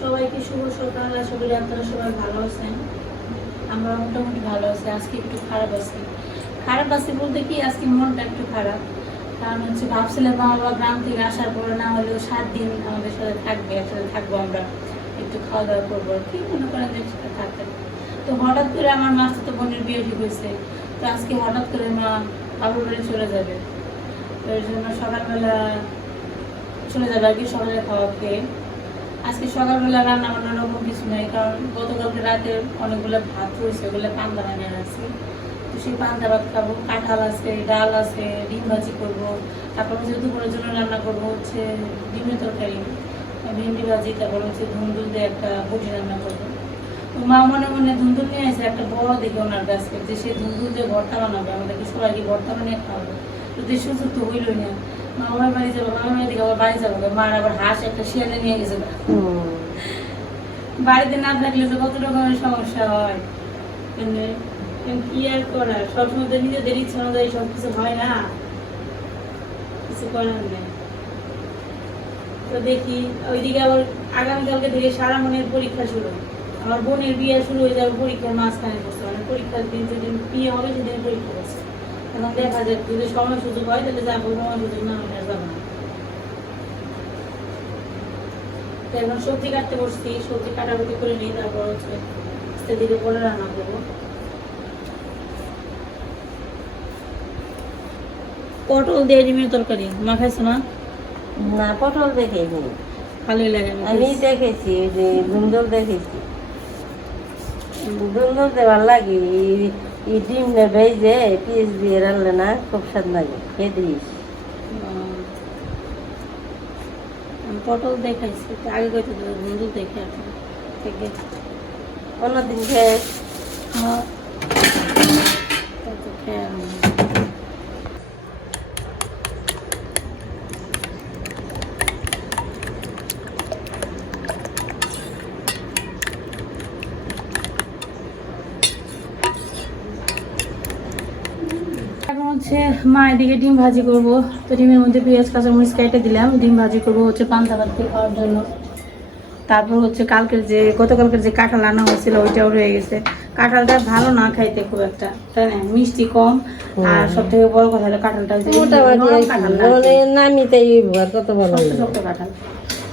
সবাইকে শুভ সকাল। আশা করি আপনারা সবাই ভালো আছেন। আমরা মোটামুটি ভালো আছি। আজকে একটু খারাপ আছি বলতে কি, আজকে মনটা একটু খারাপ। কারণ হচ্ছে ভাবছিলাম আমরা গ্রাম থেকে আসার পরে না হলেও 7 দিন আমাদের সাথে থাকবে, একসাথে থাকবো, আমরা একটু খাওয়া দাওয়া করবো, কি মনে করেন যে একসাথে থাকবেন। তো হঠাৎ করে আমার মাসিতো বোনের বিয়ে ঠিক হয়েছে। তো আজকে হঠাৎ করে মা বাবুর বাড়ি চলে যাবে। তো এর জন্য সকালবেলা চলে যাবে আর কি, সকালে খাওয়া খেয়ে। আজকে সকালবেলা রান্না বান্নার ওরকম কিছু নেই, কারণ গতকালকে রাতে অনেকগুলো ভাত রয়েছে, ওগুলো পান্তা বানিয়ে রাখছি। তো সেই পান্তা ভাত খাবো, কাঁঠাল আছে, ডাল আছে, ডিম ভাজি করবো। তারপর হচ্ছে দুপুরের জন্য রান্না করবো হচ্ছে ডিমের তরকারি, ভেন্ডি ভাজি, তারপর হচ্ছে ধুন্দুল দিয়ে একটা বটি রান্না করবো। তো মা মনে মনে ধুন্দুল নিয়ে আসে একটা বড় দেখে ওনার কাছে, যে সে ধুন্দুল দিয়ে ভর্তা বানাবে, আমাদেরকে সবাইকে ভর্তা বানিয়ে খাওয়াবে। তো দেশ সুযোগ তো হইলই না। মামার বাড়ি যাবো, মামার বাড়ি থেকে আবার বাড়ি যাবো, মার আবার হাঁস একটা শিয়ালে নিয়ে গেছে। বাড়িতে না থাকলে তো কত রকমের সমস্যা হয়। কি আর করার, সবসময় তো নিজেদের ইচ্ছা অনুযায়ী সবকিছু হয় না, কিছু করার নেই। তো দেখি ওইদিকে আবার আগামীকালকে থেকে সারা মনের পরীক্ষা শুরু। আমার বোনের বিয়ে শুরু হয়ে যাবে পরীক্ষার মাঝখানে বসে, মানে পরীক্ষার দিন যেদিন বিয়ে হবে সেদিন পরীক্ষা বসে। এখন দেখা যাক, যদি সময় সুযোগ হয় তাহলে যাবো, সময় সুযোগ না হলে যাবো না। এখন সবজি কাটতে বসছি, সবজি কাটাকুটি করে নিই, তারপর হচ্ছে আস্তে ধীরে করে রান্না করবো। পটল দিয়ে ডিমের তরকারি মা খাইছো না? না, পটল দেখেছি। ভালোই লাগে। আমি দেখেছি, ওই যে ধুন্দল দেখেছি। ধুন্দল দেওয়ার লাগে এই ডিম ভেজে পিস দিয়ে রান্না না, খুব স্বাদ লাগে, খেয়ে দিস। পটল দেখাইছি আগে, কইতে ধুন্দুল দেখে আর কি অন্যদিন খেয়ে এখন হচ্ছে মা এদিকে ডিম ভাজি করবো। তো ডিমের মধ্যে পেঁয়াজ কাঁচামরিচ কেটে দিলাম, ডিম ভাজি করবো হচ্ছে পান্তা ভাত দিয়ে খাওয়ার জন্য। তারপর হচ্ছে গতকালকের যে কাঁঠাল আনা হয়েছিল ওইটাও রয়ে গেছে। কাঁঠালটা ভালো না খাইতে খুব একটা, তাই না? মিষ্টি কম, আর সব থেকে বড় কথা হলো কাঁঠালটা কত ভালো শক্ত কাঁঠাল।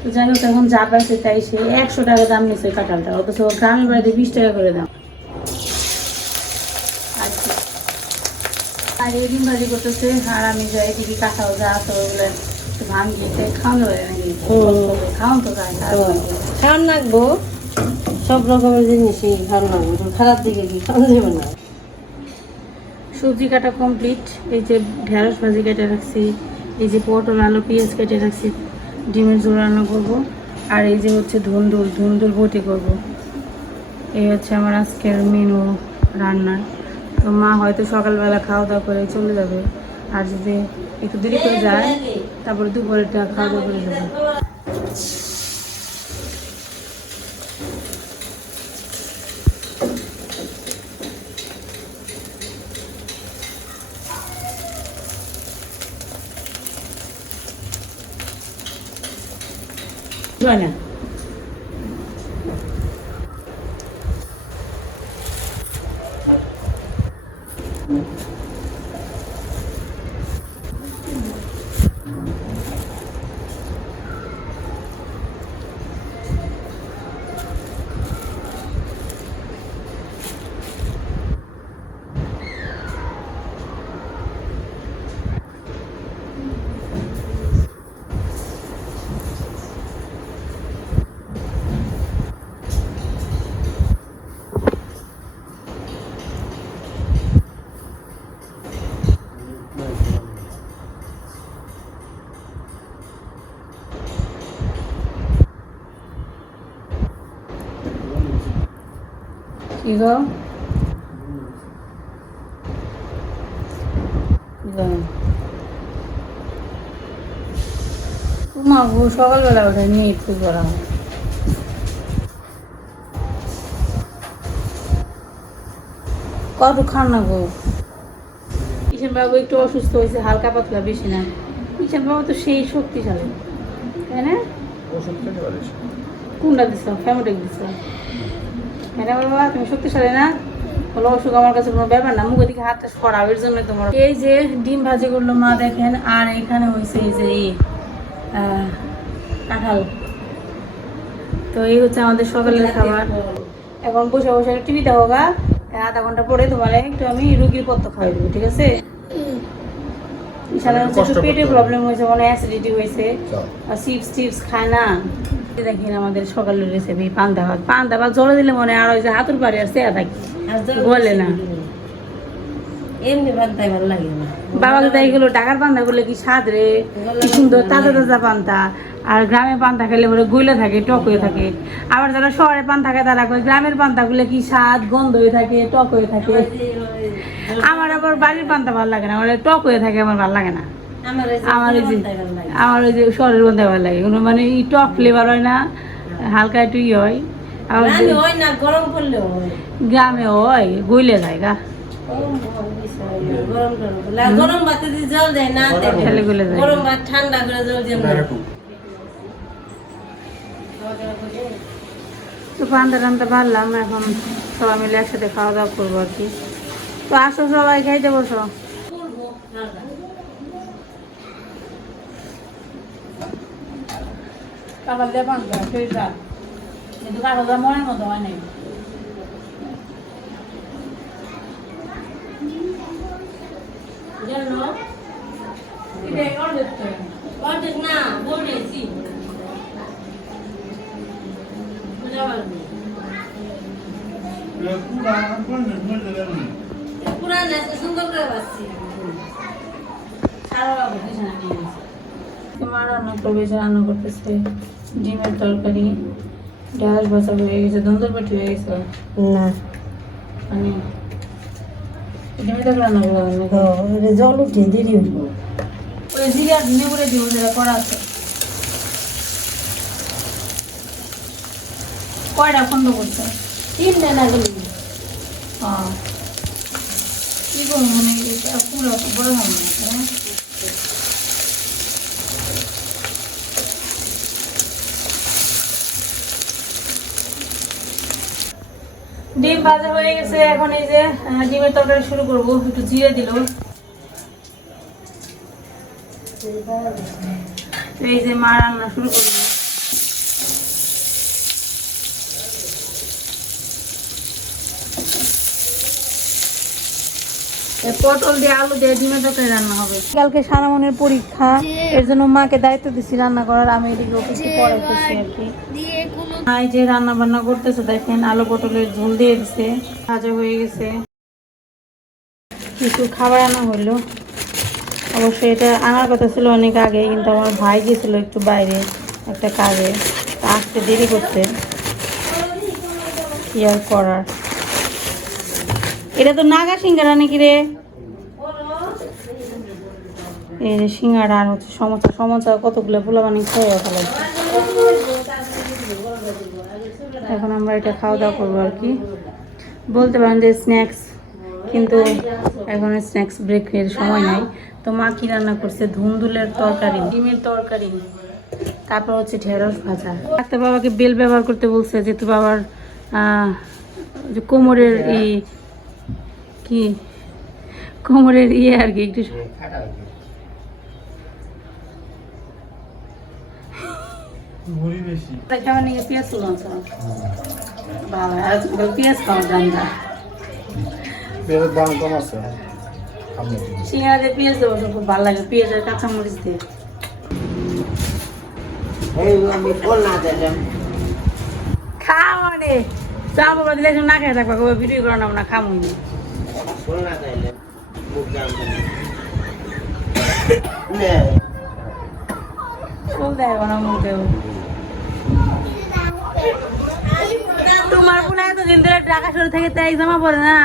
তো যাই হোক, এখন যা পাইছে তাই, সে 100 টাকা দাম নিয়েছে কাঁঠালটা, অথচ গ্রামের বাড়িতে 20 টাকা করে দাম। আচ্ছা, আর এই ডিম ভাজি করতেছে, আর আমি যাই দিদি কাঁঠাল যা আছে ওগুলো ভাঙি খাওয়ানো হয় নাকি, খাওয়ান তো যায় খাওয়ান লাগবো, সব রকমের জিনিসই খাওয়ান লাগবো, খারাপ দিকে কি খাওয়ান যাবে না। সবজি কাটা কমপ্লিট। এই যে ঢেঁড়স ভাজি কেটে রাখছি, এই যে পটল আলু পেঁয়াজ কেটে রাখছি, ডিমের ঝোল রান্না করবো। আর এই যে হচ্ছে ধুন্দুল বটি করব। এই হচ্ছে আমার আজকের মেনু রান্নার। তো মা হয়তো সকালবেলা খাওয়া দাওয়া করে চলে যাবে, আর যদি একটু দেরি করে যায় তারপরে দুপুরেরটা খাওয়া দাওয়া করে যাবে। না কি গো, মা সকালবেলা ওঠে নিয়ে একটু করা হয়। কত খান না গো। কিষান বাবু একটু অসুস্থ হয়েছে, হালকা পাতলা, বেশি না। কিষান বাবু তো সেই শক্তিশালী, তাই না? ওষুধ খেতে পারিস। কোনটা দিছ? ফ্যামিলি দিছ? হ্যাঁ বাবা, তুমি শক্তিশালী না? বলো অসুখ আমার কাছে কোনো ব্যাপার না, মুখের দিকে হাতটা সরাও, এর জন্য তোমার। এই যে ডিম ভাজি করলো মা দেখেন, আর এখানে হয়েছে এই যে কাঁঠাল। তো এই হচ্ছে আমাদের সকালের খাবার। এখন বসে বসে টিভি দেখো গা, আধা ঘন্টা পরে তোমার একটু আমি রুগীর পত্র খাওয়াই দেবো, ঠিক আছে? সাধারণত একটু পেটের প্রবলেম হয়েছে, মানে অ্যাসিডিটি হয়েছে, আর চিপস টিপস খায় না। দেখেন আমাদের সকালের রেসিপি পান্তা ভাত। পান্তা ভাত জলে দিলে মনে আর ওই যে হাতুর পাড়ে আর চেয়া থাকি, বলে না। এমনি পান্তাই ভালো লাগে না। বাবাকে তাই গেলো ঢাকার পান্তা করলে কি স্বাদ রে, কি সুন্দর তাজা তাজা পান্তা। আর গ্রামে পান্তা খেলে পরে গুলে থাকে, টক হয়ে থাকে। আবার যারা শহরে পান্তা খায় তারা কয় গ্রামের পান্তা গুলো কি স্বাদ, গন্ধ হয়ে থাকে, টক হয়ে থাকে। আমার আবার বাড়ির পান্তা ভালো লাগে না, মানে টক হয়ে থাকে, আমার ভালো লাগে না। আমার ওই যে শহরের পান্তা ভালো লাগে, কোনো মানে টক ফ্লেভার হয় না, হালকা একটু হয়। আবার গরম করলে হয়, গ্রামে হয় গুলে যায় গা, গরম ভাতে যদি জল দেয় না, খেলে গুলে যায়। গরম ভাত ঠান্ডা করে জল দিয়ে তো পান্তা টান্তা পারলাম, এখন সবাই মিলে একসাথে খাওয়া দাওয়া করবো আর কি। তো আসো সবাই খাইতে বসো। কাঁঠাল দিয়ে পান্তা শরীরটা কিন্তু কাঁঠালটা মনের মতো হয় নাই। অর্ধেক না বলেছি, পুরান সুন্দর করে বাঁচছি। মা রান্না করবে, যে রান্না করতেছে ডিমের তরকারি, ঢেঁড়স ভাজা হয়ে গেছে, দন্দর পাটি হয়ে গেছে। না মানে ডিমের তরকারি রান্না করবো, জল উঠে দেরি হইব। ওই জিরা নেবুরে দিব, যেটা করা আছে। কয়টা খন্ড করছে? 3 না গেল। হ্যাঁ, কি করবো মানে এটা পুরো বড় হবে না, হ্যাঁ। ডিম ভাজা হয়ে গেছে, এখন এই যে ডিমের তরকারি শুরু করবো। একটু জিরে দিল, এই যে মা রান্না শুরু করবো। পটল দিয়ে আলু দিয়ে ডিমের তরকারি রান্না হবে। কালকে সানামনের পরীক্ষা, এর জন্য মাকে দায়িত্ব দিচ্ছি রান্না করার। আমি এদিকে একটু পড়াইতেছি আর কি। এই যে রান্না বান্না করতেছে দেখেন, আলু পটলের ঝোল দিয়ে দিছে, ভাজা হয়ে গেছে, কিছু খাবার আনা হইলো। অবশ্যই এটা আনার কথা ছিল অনেক আগে, কিন্তু আমার ভাই গেছিল একটু বাইরে একটা কাজে, আসতে দেরি করছে, কি আর করার। এটা তো নাগা সিঙ্গারা নাকি রে? এই যে সিঙ্গারা আর হচ্ছে সমোসা। সমোসা কতগুলো পোলা বানিয়ে খাওয়া ফেলাই। এখন আমরা এটা খাওয়া দাওয়া করবো আর কি। বলতে পারেন যে স্ন্যাক্স, কিন্তু এখন স্ন্যাক্স ব্রেকের সময় নাই। তো মা কি রান্না করছে? ধুন্দুলের তরকারি, ডিমের তরকারি, তারপর হচ্ছে ঢেঁড়স ভাজা। ডাক্তার বাবাকে বেল ব্যবহার করতে বলছে, যেহেতু বাবার যে কোমরের কি কোমরের আর কি একটু পেঁয়াজ বাবা আজকাল পেঁয়াজ খাওয়ার দামটা, পেঁয়াজের দাম কম আছে। সিঙ্গাড়া দিয়ে পেঁয়াজ দেবো, খুব ভালো লাগে, পেঁয়াজ আর কাঁচামরিচ দিয়ে। খাওয়া রে চা বাবা দিলে না খেয়ে থাকবা, ভিডিও করে না খামুই না। তোমার বোন এতদিন ধরে ঢাকা শহর থেকে তাই জমা পড়ে না।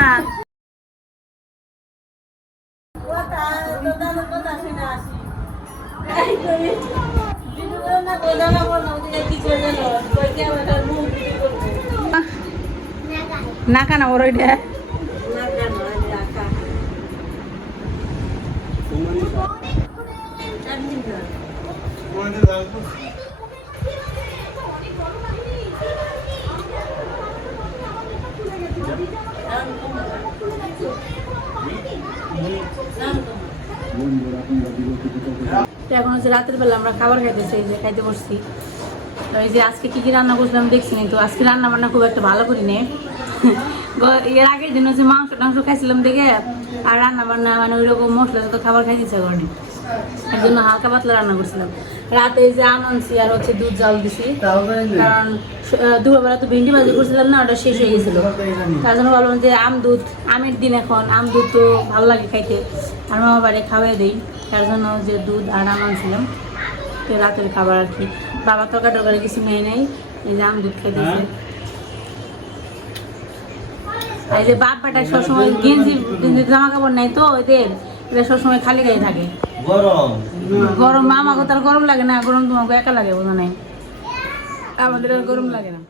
নাকা না ওর ওইটা তো এখন হচ্ছে রাতের বেলা আমরা খাবার খাইতেছি, এই যে খাইতে বসছি। তো এই যে আজকে কি কি রান্না করছিলাম দেখছি নি, তো আজকে রান্না বান্না খুব একটা ভালো করি নে। এর আগের দিন হচ্ছে মাংস টাংস খাইছিলাম দেখে, আর রান্না বান্না মানে ওই রকম মশলা তো খাবার খাইতে ইচ্ছা করেনি, এর জন্য হালকা পাতলা রান্না করছিলাম। রাতে এই যে আম আনছি আর হচ্ছে দুধ জাল দিছি, কারণ দুপুরবেলা তো ভেন্ডি ভাজি করছিলাম না, ওটা শেষ হয়ে গেছিলো। তার জন্য ভাবলাম যে আম দুধ, আমের দিন এখন আম দুধ তো ভালো লাগে খাইতে, আর মামা বাড়ি খাওয়াই দিই, তার জন্য যে দুধ আর আম আনছিলাম। তো রাতের খাবার আর কি, বাবা তরকারি কিছু নেয় নাই, এই যে আম দুধ খাইতেছে। এই যে বাপ বাটা সবসময় গেঞ্জি জামা কাপড় নাই তো ওদের, এটা সবসময় খালি গায়ে থাকে। গরম আমাকে তার গরম লাগে না, গরম তোমাকে একা লাগে বোঝা নাই, আমাদের আর গরম লাগে না।